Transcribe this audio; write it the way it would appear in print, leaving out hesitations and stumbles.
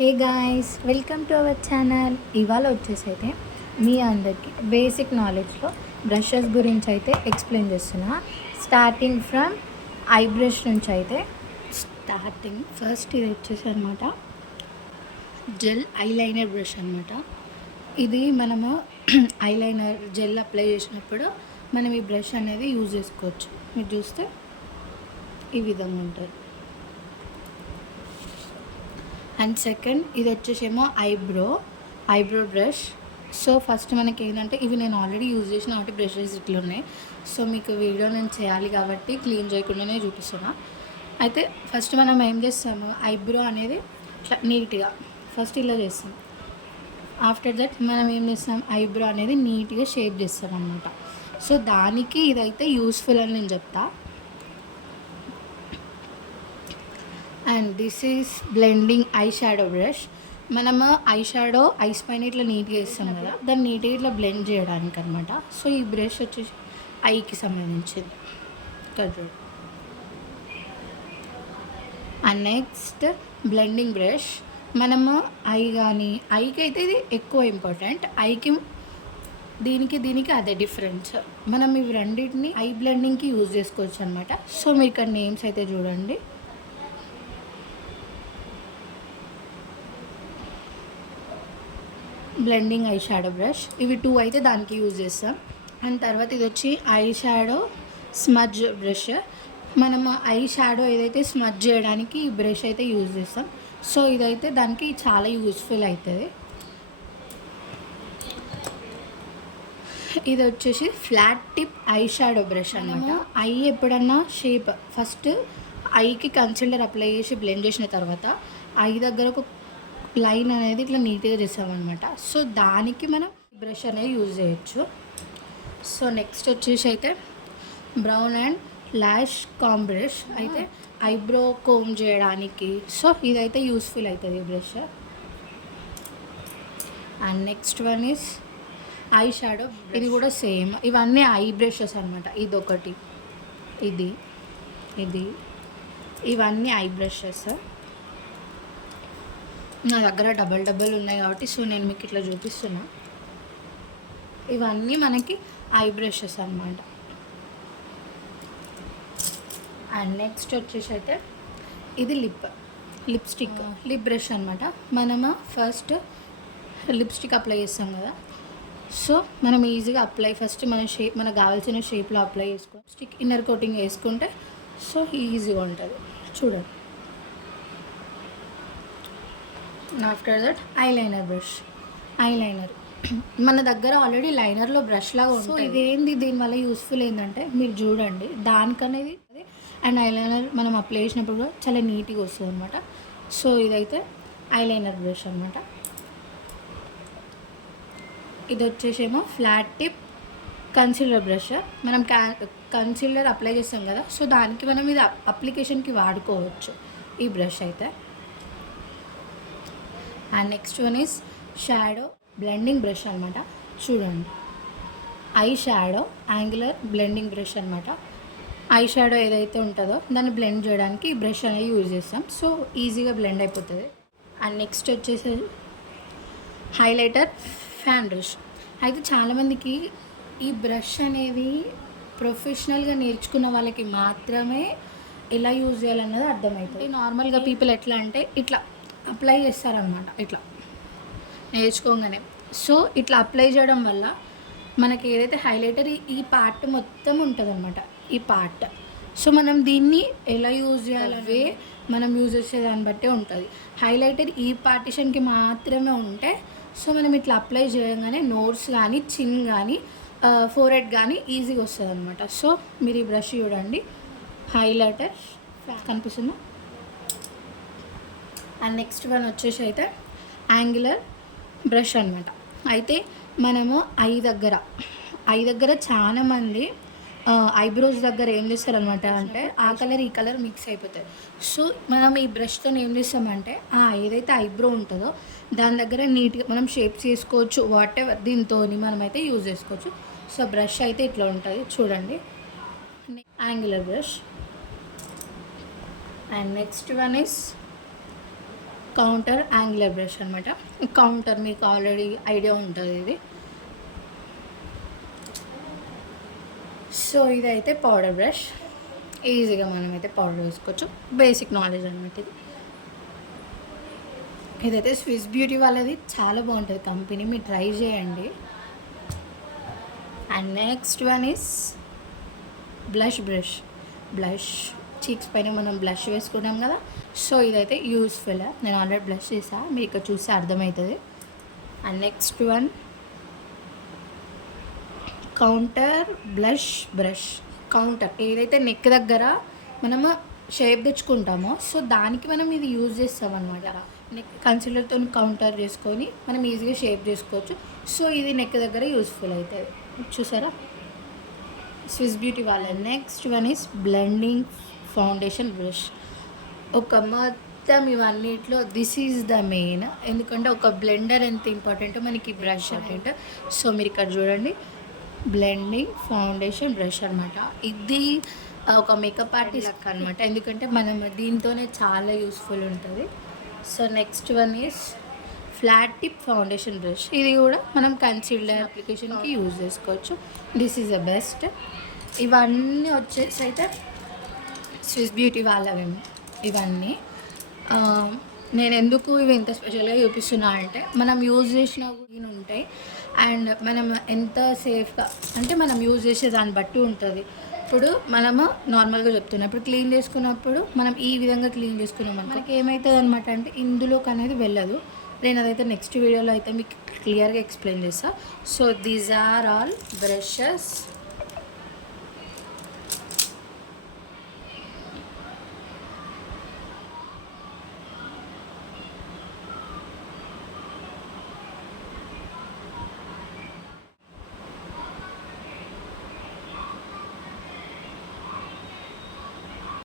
Hey guys, welcome to our channel. ఇవాళ వచ్చేసి అయితే మీ అందరికీ బేసిక్ నాలెడ్జ్లో బ్రషెస్ గురించి అయితే ఎక్స్ప్లెయిన్ చేస్తున్నా. స్టార్టింగ్ ఫ్రమ్ ఐ బ్రష్ నుంచి అయితే ఫస్ట్ ఇది వచ్చేసి అనమాట జెల్ ఐలైనర్ బ్రష్ అనమాట. ఇది మనము ఐలైనర్ జెల్ అప్లై చేసినప్పుడు మనం ఈ బ్రష్ అనేది యూజ్ చేసుకోవచ్చు. మీరు చూస్తే ఈ విధంగా ఉంటుంది. అండ్ సెకండ్ ఇది వచ్చేసేమో ఐబ్రో బ్రష్. సో ఫస్ట్ మనకి ఏంటంటే ఇవి నేను ఆల్రెడీ యూజ్ చేసిన కాబట్టి బ్రషెస్ ఇట్లా ఉన్నాయి. సో మీకు వీడియో నేను చేయాలి కాబట్టి క్లీన్ చేయకుండానే చూపిస్తున్నా. అయితే ఫస్ట్ మనం ఏం చేస్తాము, ఐబ్రో అనేది ఇట్లా నీట్గా ఫస్ట్ ఇలా చేస్తాం. ఆఫ్టర్ దట్ మనం ఏం చేస్తాం, ఐబ్రో అనేది నీట్గా షేప్ చేస్తాం అన్నమాట. సో దానికి ఇదైతే యూస్ఫుల్ అని నేను చెప్తా. And this is blending eye shadow brush. మనము ఐ షాడో ఐస్ పైన ఇట్లా నీట్గా వేస్తాం కదా, దాన్ని నీట్గా ఇట్లా బ్లెండ్ చేయడానికి అనమాట. సో ఈ బ్రష్ వచ్చేసి ఐకి సంబంధించింది కదా. And next blending brush. మనము ఐ కానీ ఐకి అయితే ఇది ఎక్కువ ఇంపార్టెంట్. ఐకి దీనికి అదే డిఫరెన్స్. మనం ఇవి రెండింటిని ఐ బ్లెండింగ్కి యూజ్ చేసుకోవచ్చు అనమాట. సో మీరు ఇక్కడ నేమ్స్ అయితే చూడండి. బ్లెండింగ్ ఐ షాడో బ్రష్, ఇవి 2 అయితే దానికి యూజ్ చేస్తాం. అండ్ తర్వాత ఇది వచ్చి ఐ షాడో స్మజ్ బ్రష్. మనము ఐ షాడో ఏదైతే స్మజ్ చేయడానికి ఈ బ్రష్ అయితే యూజ్ చేస్తాం. సో ఇదైతే దానికి చాలా యూస్ఫుల్ అవుతుంది. ఇది వచ్చేసి flat tip eye shadow brush అన్నమాట. ఐ ఎప్పుడన్నా షేప్ ఫస్ట్ ఐకి కన్సిలర్ అప్లై చేసి బ్లెండ్ చేసిన తర్వాత ఐ దగ్గర ఒక లైన్ అనేది ఇట్లా నీట్గా చేసామన్నమాట. సో దానికి మనం బ్రష్ అనేది యూజ్ చేయొచ్చు. సో నెక్స్ట్ వచ్చేసి అయితే brow and lash comb brush. అయితే ఐబ్రో కోమ్ చేయడానికి సో ఇదైతే యూస్ఫుల్ అవుతుంది ఈ brush. And next one is eye shadow. ఇది కూడా సేమ్, ఇవన్నీ ఐ బ్రషెస్ అనమాట. ఇదొకటి, ఇది ఇవన్నీ ఐ బ్రషెస్. నా దగ్గర డబల్ ఉన్నాయి కాబట్టి సో నేను మీకు ఇట్లా చూపిస్తున్నా. ఇవన్నీ మనకి ఐ బ్రషెస్ అన్నమాట. అండ్ నెక్స్ట్ వచ్చేసి అయితే ఇది లిప్స్టిక్ లిప్ బ్రష్ అనమాట. మనము ఫస్ట్ లిప్స్టిక్ అప్లై చేస్తాం కదా. సో మనం ఈజీగా ఫస్ట్ మనకు కావాల్సిన షేప్లో అప్లై చేసుకో. స్టిక్ ఇన్నర్ కోటింగ్ వేసుకుంటే సో ఈజీగా ఉంటుంది. చూడండి. After that eyeliner brush. Eyeliner మన దగ్గర ఆల్రెడీ లైనర్లో బ్రష్ లాగా ఉంటుంది. సో ఇదేంది, దీనివల్ల యూస్ఫుల్ ఏంటంటే మీరు చూడండి, దానికనేది అండ్ ఐలైనర్ మనం అప్లై చేసినప్పుడు కూడా చాలా నీట్గా వస్తుంది అనమాట. సో ఇదైతే ఐలైనర్ బ్రష్ అనమాట. ఇది వచ్చేసేమో ఫ్లాట్ టిప్ కన్సీలర్ బ్రష్. మనం కన్సీలర్ అప్లై చేస్తాం కదా, సో దానికి మనం ఇది అప్లికేషన్కి వాడుకోవచ్చు ఈ బ్రష్ అయితే. And next one is shadow blending brush అనమాట. చూడండి, eye shadow angular blending brush అనమాట. ఐ షాడో ఏదైతే ఉంటుందో దాన్ని బ్లెండ్ చేయడానికి ఈ బ్రష్ అనేది యూజ్ చేస్తాం. సో ఈజీగా బ్లెండ్ అయిపోతుంది. అండ్ నెక్స్ట్ వచ్చేసి హైలైటర్ ఫ్యాన్ బ్రష్. అయితే చాలామందికి ఈ బ్రష్ అనేది ప్రొఫెషనల్గా నేర్చుకున్న వాళ్ళకి మాత్రమే ఎలా యూజ్ చేయాలన్నది అర్థమవుతుంది. నార్మల్గా పీపుల్ ఎట్లా అంటే ఇట్లా అప్లై చేస్తారనమాట, ఇట్లా నేర్చుకోగానే. సో ఇట్లా అప్లై చేయడం వల్ల మనకి ఏదైతే హైలైటర్ ఈ పార్ట్ మొత్తం ఉంటుంది అనమాట, ఈ పార్ట్. సో మనం దీన్ని ఎలా యూజ్ చేయాలవే మనం యూజ్ చేసే దాన్ని బట్టే ఉంటుంది. హైలైటర్ ఈ పార్టిషన్కి మాత్రమే ఉంటే సో మనం ఇట్లా అప్లై చేయగానే నోట్స్ కానీ చిన్ కానీ ఫోర్ హెడ్ కానీ ఈజీగా వస్తుంది అనమాట. సో మీరు ఈ బ్రష్ చూడండి, హైలైటర్ కనిపిస్తుందా. అండ్ నెక్స్ట్ వన్ వచ్చేసి అయితే యాంగులర్ బ్రష్ అనమాట. అయితే మనము ఐ దగ్గర చాలామంది ఐబ్రోస్ దగ్గర ఏం చేస్తారనమాట అంటే ఆ కలర్ ఈ కలర్ మిక్స్ అయిపోతుంది. సో మనం ఈ బ్రష్తో ఏం చేస్తామంటే ఏదైతే ఐబ్రో ఉంటుందో దాని దగ్గర నీట్గా మనం షేప్స్ చేసుకోవచ్చు. వాట్ ఎవర్ దీంతో మనమైతే యూజ్ చేసుకోవచ్చు. సో బ్రష్ అయితే ఇట్లా ఉంటుంది చూడండి, angular brush. And next one is counter angular brush అనమాట. కౌంటర్ మీకు ఆల్రెడీ ఐడియా ఉంటుంది ఇది. సో ఇదైతే పౌడర్ బ్రష్, ఈజీగా మనమైతే పౌడర్ వేసుకోవచ్చు. బేసిక్ నాలెడ్జ్ అనమాట ఇది. ఇదైతే స్విస్ బ్యూటీ వాళ్ళది, చాలా బాగుంటుంది కంపెనీ, మీరు ట్రై చేయండి. And next one is blush brush. Blush cheeks పైన మనం బ్లష్ వేసుకున్నాం కదా, సో ఇదైతే యూస్ఫుల్. నేను ఆల్రెడీ బ్లష్ చేసా, మీరు ఇక్కడ చూస్తే అర్థమవుతుంది. And next one counter blush brush. Counter ఏదైతే నెక్ దగ్గర మనము షేప్ తెచ్చుకుంటామో, సో దానికి మనం ఇది యూజ్ చేస్తాం అనమాట. నెక్ కన్సిలర్తో కౌంటర్ చేసుకొని మనం ఈజీగా షేప్ చేసుకోవచ్చు. సో ఇది నెక్ దగ్గర యూస్ఫుల్ అవుతుంది. చూసారా, స్విస్ బ్యూటీ వాళ్ళ. Next one is blending foundation brush. ఒక మొత్తం ఇవన్నిట్లో దిస్ ఈజ్ ద మెయిన్, ఎందుకంటే ఒక బ్లెండర్ ఎంత ఇంపార్టెంటో మనకి బ్రష్ ఇంపార్టెంట్. సో మీరు ఇక్కడ చూడండి, బ్లెండింగ్ ఫౌండేషన్ బ్రష్ అనమాట. ఇది ఒక మేకప్ ఆర్టిస్ట్ అనమాట, ఎందుకంటే మనం దీంతోనే చాలా యూస్ఫుల్ ఉంటుంది. So next one is flat tip foundation brush. ఇది కూడా మనం కన్సీలర్ అప్లికేషన్కి యూజ్ చేసుకోవచ్చు. This is the best. ఇవన్నీ వచ్చేసి అయితే స్విస్ బ్యూటీ వాళ్ళవేమో ఇవన్నీ. నేను ఎందుకు ఇవి ఎంత స్పెషల్గా చూపిస్తున్నా అంటే, మనం యూజ్ చేసిన కూడా ఉంటాయి, అండ్ మనం ఎంత సేఫ్గా అంటే మనం యూజ్ చేసే దాన్ని బట్టి ఉంటుంది. ఇప్పుడు మనము నార్మల్గా చెప్తున్నాం, ఇప్పుడు క్లీన్ చేసుకున్నప్పుడు మనం ఈ విధంగా క్లీన్ చేసుకున్నాం మనకి ఏమవుతుంది అనమాట అంటే ఇందులోకి అనేది వెళ్ళదు. నేను అదైతే నెక్స్ట్ వీడియోలో అయితే మీకు క్లియర్గా ఎక్స్ప్లెయిన్ చేస్తాను. So these are all brushes